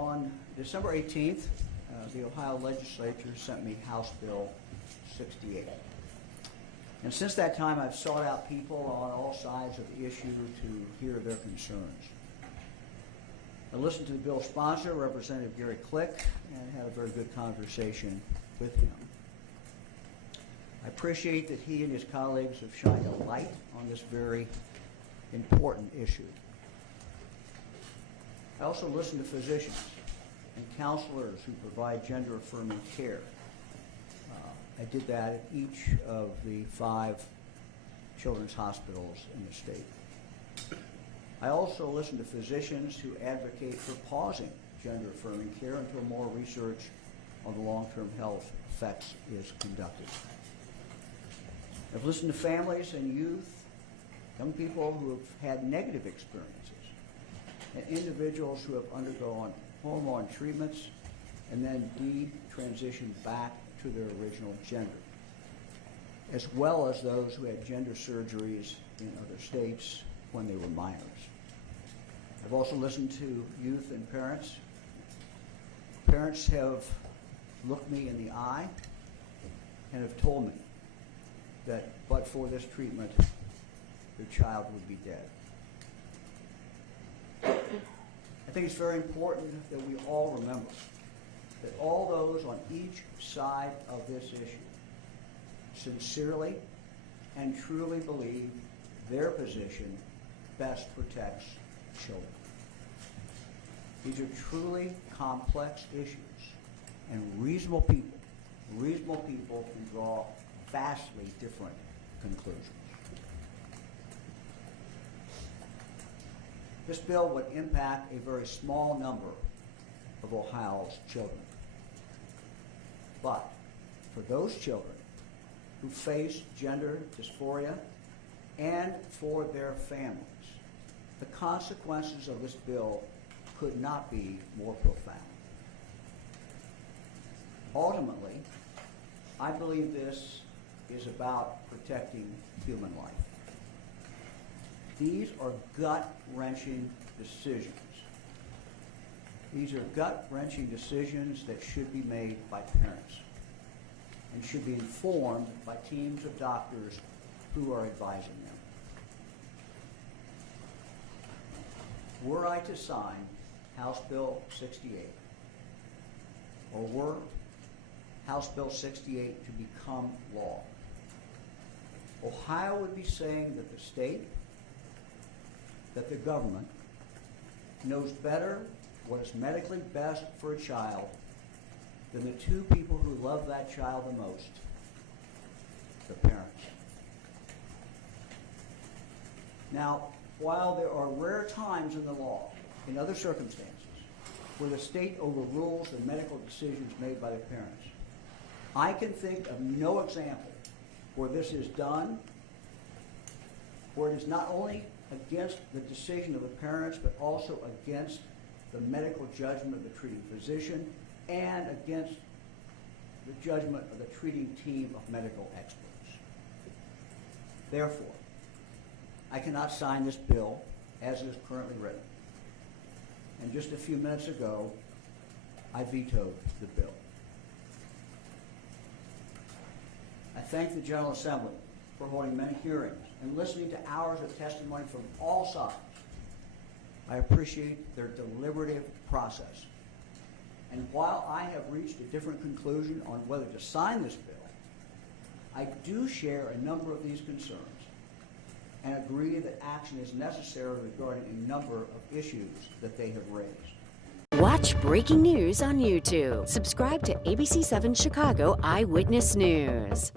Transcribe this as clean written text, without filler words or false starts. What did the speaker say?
On December 18th, the Ohio legislature sent me House Bill 68. And since that time, I've sought out people on all sides of the issue to hear their concerns. I listened to the bill's sponsor, Representative Gary Click, and had a very good conversation with him. I appreciate that he and his colleagues have shined a light on this very important issue. I also listened to physicians and counselors who provide gender-affirming care. I did that at each of the 5 children's hospitals in the state. I also listened to physicians who advocate for pausing gender-affirming care until more research on the long-term health effects is conducted. I've listened to families and youth, young people who have had negative experiences, and individuals who have undergone hormone treatments and then transitioned back to their original gender, as well as those who had gender surgeries in other states when they were minors. I've also listened to youth and parents. Parents have looked me in the eye and have told me that but for this treatment, their child would be dead. I think it's very important that we all remember that all those on each side of this issue sincerely and truly believe their position best protects children. These are truly complex issues, and reasonable people can draw vastly different conclusions. This bill would impact a very small number of Ohio's children. But for those children who face gender dysphoria and for their families, the consequences of this bill could not be more profound. Ultimately, I believe this is about protecting human life. These are gut-wrenching decisions. These are gut-wrenching decisions that should be made by parents and should be informed by teams of doctors who are advising them. Were I to sign House Bill 68, or were House Bill 68 to become law, Ohio would be saying that the state, that the government, knows better what is medically best for a child than the 2 people who love that child the most, the parents. Now, while there are rare times in the law, in other circumstances, where the state overrules the medical decisions made by the parents, I can think of no example where this is done, where it is not only against the decision of the parents, but also against the medical judgment of the treating physician and against the judgment of the treating team of medical experts. Therefore, I cannot sign this bill as it is currently written. And just a few minutes ago, I vetoed the bill. I thank the General Assembly for holding many hearings and listening to hours of testimony from all sides. I appreciate their deliberative process. And while I have reached a different conclusion on whether to sign this bill, I do share a number of these concerns and agree that action is necessary regarding a number of issues that they have raised. Watch breaking news on YouTube. Subscribe to ABC7 Chicago Eyewitness News.